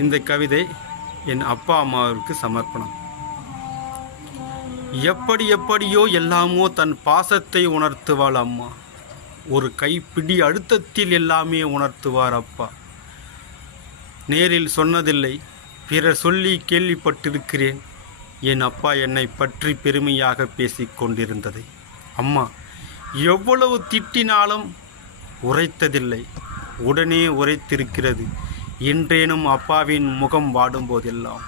இந்த கவிதை என் அப்பா அம்மாவிற்கு சமர்ப்பணம். எப்படியோ எல்லாமோ தன் பாசத்தை உணர்த்துவாள் அம்மா. ஒரு கைப்பிடி அழுத்தத்தில் எல்லாமே உணர்த்துவார் அப்பா. நேரில் சொன்னதில்லை, பிறர் சொல்லி கேள்விப்பட்டிருக்கிறேன். என் அப்பா என்னை பற்றி பெருமையாக பேசிக் கொண்டிருந்ததை அம்மா எவ்வளவு திட்டினாலும் உரைத்ததில்லை. உடனே உரைத்திருக்கிறது. இன்றேனும் அப்பாவின் முகம் வாடும்போதெல்லாம்,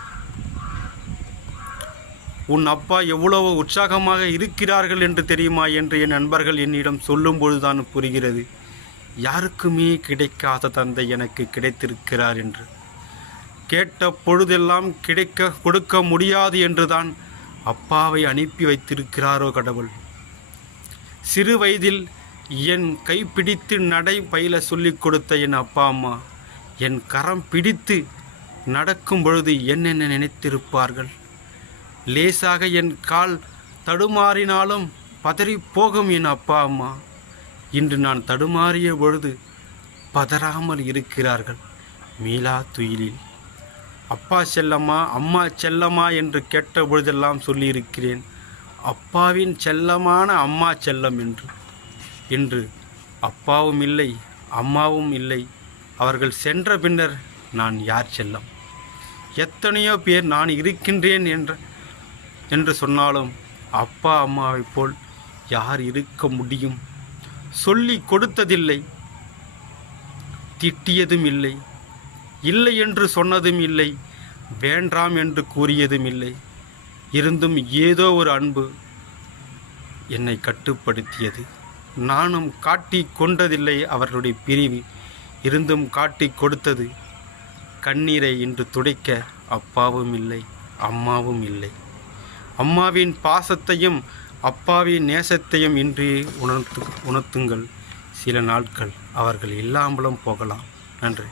உன் அப்பா எவ்வளவு உற்சாகமாக இருக்கிறார்கள் என்று தெரியுமா என்று என் நண்பர்கள் என்னிடம் சொல்லும்பொழுதுதான் புரிகிறது. யாருக்குமே கிடைக்காத தந்தை எனக்கு கிடைத்திருக்கிறார் என்று. கேட்ட பொழுதெல்லாம் கொடுக்க முடியாது என்றுதான் அப்பாவை அனுப்பி வைத்திருக்கிறாரோ கடவுள். சிறு வயதில் என் கைப்பிடித்து நடை பயில சொல்லிக் கொடுத்த என் அப்பா அம்மா என் கரம் பிடித்து நடக்கும் பொழுது என்னென்ன நினைத்திருப்பார்கள். லேசாக என் கால் தடுமாறினாலும் பதறி போகும் என் அப்பா அம்மா இன்று நான் தடுமாறிய பொழுது பதறாமல் இருக்கிறார்கள். மீளா துயிலில் அப்பா செல்லம்மா அம்மா செல்லம்மா என்று கேட்ட பொழுதெல்லாம் சொல்லியிருக்கிறேன், அப்பாவின் செல்லமான அம்மா செல்லம் என்று. இன்று அப்பாவும் இல்லை, அம்மாவும் இல்லை. அவர்கள் சென்ற பின்னர் நான் யார் செல்லம்? எத்தனையோ பேர் நான் இருக்கின்றேன் என்று சொன்னாலும் அப்பா அம்மாவைப் போல் யார் இருக்க முடியும்? சொல்லி கொடுத்ததில்லை, திட்டியதும் இல்லை, இல்லை என்று சொன்னதும் இல்லை, வேண்டாம் என்று கூறியதும் இல்லை. இருந்தும் ஏதோ ஒரு அன்பு என்னை கட்டுப்படுத்தியது. நானும் காட்டி கொண்டதில்லை அவர்களுடைய பிரிவு. இருந்தும் காட்டி கொடுத்தது. கண்ணீரை இன்று துடைக்க அப்பாவும் இல்லை, அம்மாவும் இல்லை. அம்மாவின் பாசத்தையும் அப்பாவின் நேசத்தையும் இன்றே உணர்த்துங்கள். சில நாட்கள் அவர்கள் இல்லாமலும் போகலாம். நன்றி.